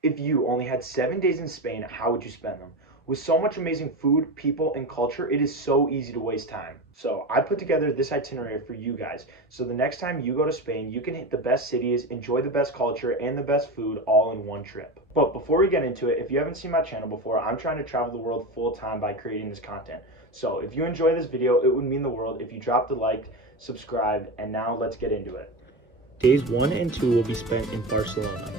If you only had 7 days in Spain, how would you spend them? With so much amazing food, people, and culture, it is so easy to waste time. So I put together this itinerary for you guys. So the next time you go to Spain, you can hit the best cities, enjoy the best culture, and the best food all in one trip. But before we get into it, if you haven't seen my channel before, I'm trying to travel the world full time by creating this content. So if you enjoy this video, it would mean the world if you dropped a like, subscribed, and now let's get into it. Days 1 and 2 will be spent in Barcelona.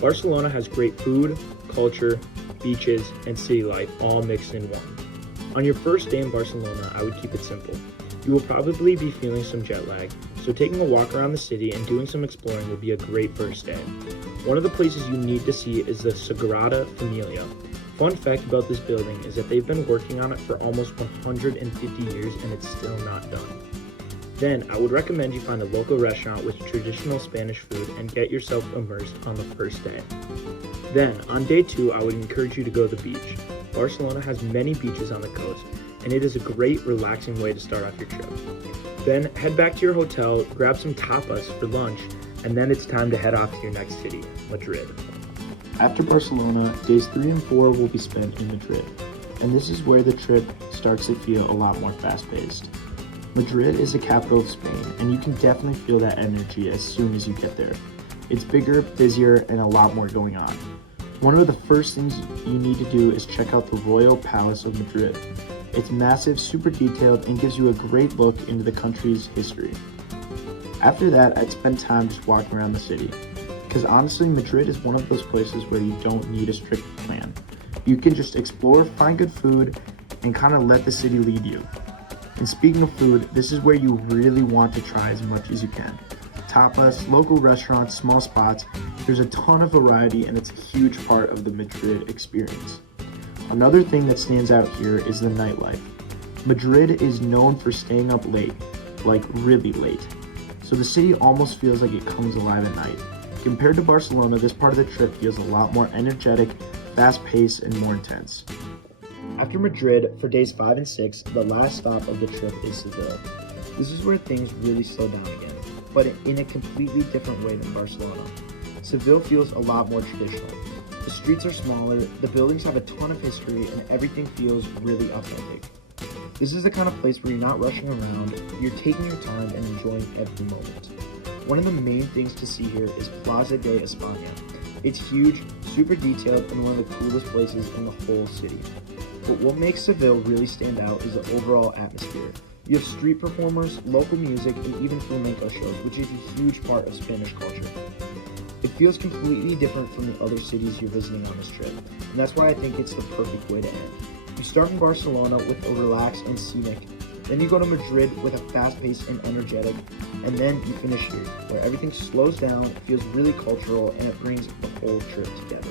Barcelona has great food, culture, beaches, and city life all mixed in one. On your first day in Barcelona, I would keep it simple. You will probably be feeling some jet lag, so taking a walk around the city and doing some exploring will be a great first day. One of the places you need to see is the Sagrada Familia. Fun fact about this building is that they've been working on it for almost 150 years and it's still not done. Then, I would recommend you find a local restaurant with traditional Spanish food and get yourself immersed on the first day. Then, on day 2, I would encourage you to go to the beach. Barcelona has many beaches on the coast, and it is a great, relaxing way to start off your trip. Then, head back to your hotel, grab some tapas for lunch, and then it's time to head off to your next city, Madrid. After Barcelona, days 3 and 4 will be spent in Madrid, and this is where the trip starts to feel a lot more fast-paced. Madrid is the capital of Spain, and you can definitely feel that energy as soon as you get there. It's bigger, busier, and a lot more going on. One of the first things you need to do is check out the Royal Palace of Madrid. It's massive, super detailed, and gives you a great look into the country's history. After that, I'd spend time just walking around the city, because honestly, Madrid is one of those places where you don't need a strict plan. You can just explore, find good food, and kind of let the city lead you. And speaking of food, this is where you really want to try as much as you can. Tapas, local restaurants, small spots, there's a ton of variety and it's a huge part of the Madrid experience. Another thing that stands out here is the nightlife. Madrid is known for staying up late, like really late. So the city almost feels like it comes alive at night. Compared to Barcelona, this part of the trip feels a lot more energetic, fast-paced, and more intense. After Madrid, for days 5 and 6, the last stop of the trip is Seville. This is where things really slow down again, but in a completely different way than Barcelona. Seville feels a lot more traditional. The streets are smaller, the buildings have a ton of history, and everything feels really authentic. This is the kind of place where you're not rushing around, you're taking your time and enjoying every moment. One of the main things to see here is Plaza de España. It's huge, super detailed, and one of the coolest places in the whole city. But what makes Seville really stand out is the overall atmosphere. You have street performers, local music, and even flamenco shows, which is a huge part of Spanish culture. It feels completely different from the other cities you're visiting on this trip, and that's why I think it's the perfect way to end. You start in Barcelona with a relaxed and scenic, then you go to Madrid with a fast-paced and energetic, and then you finish here, where everything slows down, feels really cultural, and it brings the whole trip together.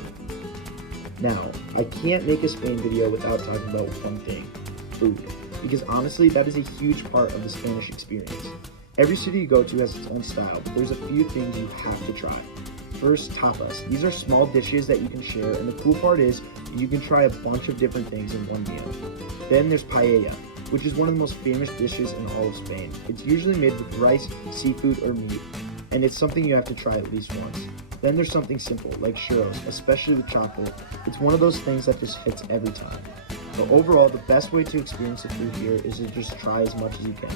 Now, I can't make a Spain video without talking about one thing, food, because honestly, that is a huge part of the Spanish experience. Every city you go to has its own style, but there's a few things you have to try. First, tapas. These are small dishes that you can share, and the cool part is you can try a bunch of different things in one meal. Then there's paella, which is one of the most famous dishes in all of Spain. It's usually made with rice, seafood, or meat, and it's something you have to try at least once. Then there's something simple, like churros, especially with chocolate. It's one of those things that just hits every time. But overall, the best way to experience the food here is to just try as much as you can.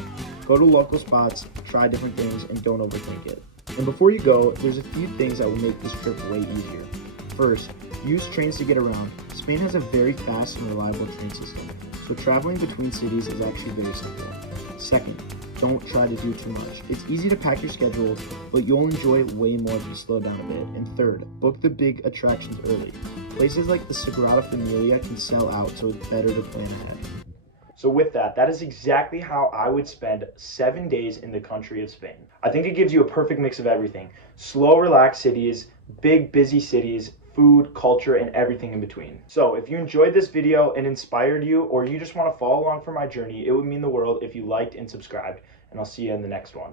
Go to local spots, try different things, and don't overthink it. And before you go, there's a few things that will make this trip way easier. First, use trains to get around. Spain has a very fast and reliable train system, so traveling between cities is actually very simple. Second, don't try to do too much. It's easy to pack your schedule, but you'll enjoy it way more if you slow down a bit. And third, book the big attractions early. Places like the Sagrada Familia can sell out, so it's better to plan ahead. So with that, that is exactly how I would spend 7 days in the country of Spain. I think it gives you a perfect mix of everything. Slow, relaxed cities, big, busy cities, food, culture, and everything in between. So if you enjoyed this video and inspired you, or you just want to follow along for my journey, it would mean the world if you liked and subscribed, and I'll see you in the next one.